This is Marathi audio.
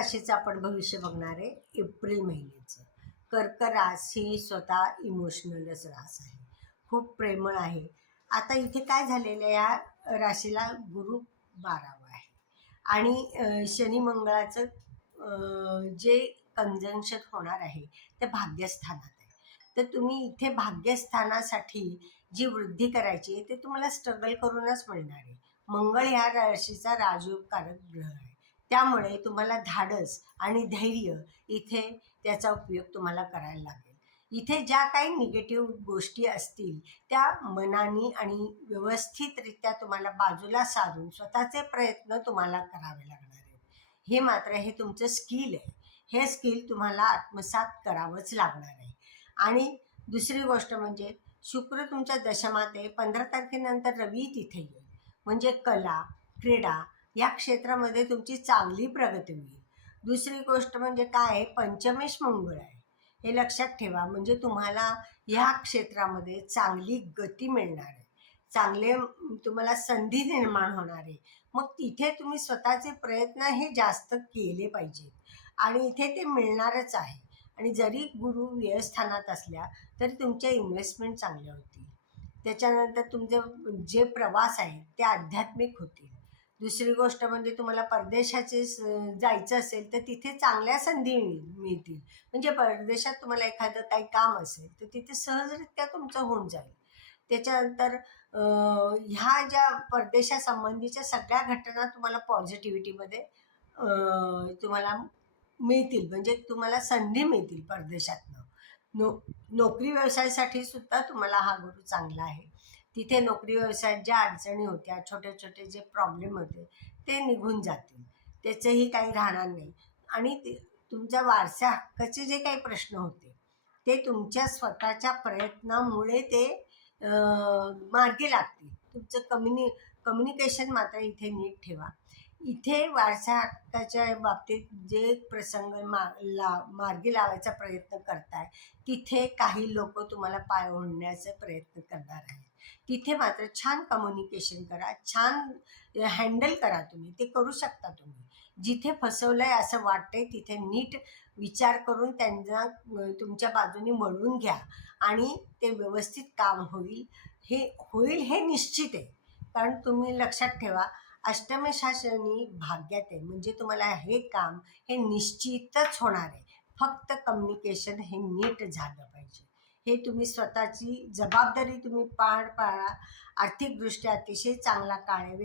राशीचं आपण भविष्य बघणार आहे एप्रिल महिन्याचं. कर्क राशी स्वतः इमोशनलच रास आहे, खूप प्रेमळ आहे. आता इथे काय झालेलं आहे, या राशीला गुरु 12वा आहे आणि शनी मंगळाचं जे कंजंक्शन होणार आहे ते भाग्यस्थानात आहे. तर तुम्ही इथे भाग्यस्थानासाठी जी वृद्धी करायची आहे ते तुम्हाला स्ट्रगल करूनच मिळणार आहे. मंगळ ह्या राशीचा राजयोगकारक ग्रह आहे, त्यामुळे तुम्हाला धाडस आणि धैर्य इथे त्याचा उपयोग तुम्हाला करायला लागेल. इथे ज्या काही निगेटिव्ह गोष्टी असतील त्या मनाने आणि व्यवस्थितरित्या तुम्हाला बाजूला सारून स्वतःचे प्रयत्न तुम्हाला करावे लागणार आहेत. हे मात्र हे तुमचं स्किल आहे, हे स्किल तुम्हाला आत्मसात करावंच लागणार आहे. आणि दुसरी गोष्ट म्हणजे शुक्र तुमच्या दशमात आहे. 15 तारखेनंतर रवी तिथे येईल, म्हणजे कला क्रीडा या क्षेत्रामध्ये तुमची चांगली प्रगती होईल. दुसरी गोष्ट म्हणजे काय आहे, पंचमेश मंगळ आहे, हे लक्षात ठेवा. म्हणजे तुम्हाला ह्या क्षेत्रामध्ये चांगली गती मिळणार आहे, चांगले तुम्हाला संधी निर्माण होणार आहे. मग तिथे तुम्ही स्वतःचे प्रयत्न हे जास्त केले पाहिजेत आणि इथे ते मिळणारच आहे. आणि जरी गुरु व्ययस्थानात असल्या तरी तुमच्या इन्व्हेस्टमेंट चांगल्या होतील. त्याच्यानंतर तुमचे जे प्रवास आहेत ते आध्यात्मिक होतील. दुसरी गोष्ट म्हणजे तुम्हाला परदेशाचे जायचं असेल तर तिथे चांगल्या संधी मिळतील. म्हणजे परदेशात तुम्हाला एखादं काही काम असेल तर तिथे सहजरित्या तुमचं होऊन जाईल. त्याच्यानंतर ह्या ज्या परदेशासंबंधीच्या सगळ्या घटना तुम्हाला पॉझिटिव्हिटीमध्ये तुम्हाला मिळतील, म्हणजे तुम्हाला संधी मिळतील परदेशातनं. नोकरी व्यवसायासाठी सुद्धा तुम्हाला हा गुरु चांगला आहे. तिथे नोकरी व्यवसायात ज्या अडचणी होत्या, छोटे छोटे जे प्रॉब्लेम होते ते निघून जातील, त्याचंही काही राहणार नाही. आणि तुमच्या वारसा हक्काचे जे काही प्रश्न होते ते तुमच्या स्वतःच्या प्रयत्नामुळे ते मार्गी लागतील. तुमचं कम्युनिकेशन मात्र इथे नीट ठेवा. इथे वारसा हक्काच्या बाबतीत जे प्रसंग मार्गी लावायचा प्रयत्न करताय तिथे काही लोक तुम्हाला पाय ओढण्याचा प्रयत्न करणार आहेत. तिथे मात्र छान कम्युनिकेशन करा, छान हँडल करा. तुम्ही ते करू शकता. तुम्ही जिथे फसवलंय असं वाटतंय तिथे नीट विचार करून त्यांना तुमच्या बाजूने वळवून घ्या आणि ते व्यवस्थित काम होईल हे निश्चित आहे. कारण तुम्ही लक्षात ठेवा, अष्टमेश हा शनी भाग्यात आहे, म्हणजे तुम्हाला हे काम हे निश्चितच होणार आहे. फक्त कम्युनिकेशन हे नीट झालं पाहिजे. हे तुम्ही स्वतःची जबाबदारी तुम्ही पार पाडा. आर्थिकदृष्ट्या अतिशय चांगला काळ आहे.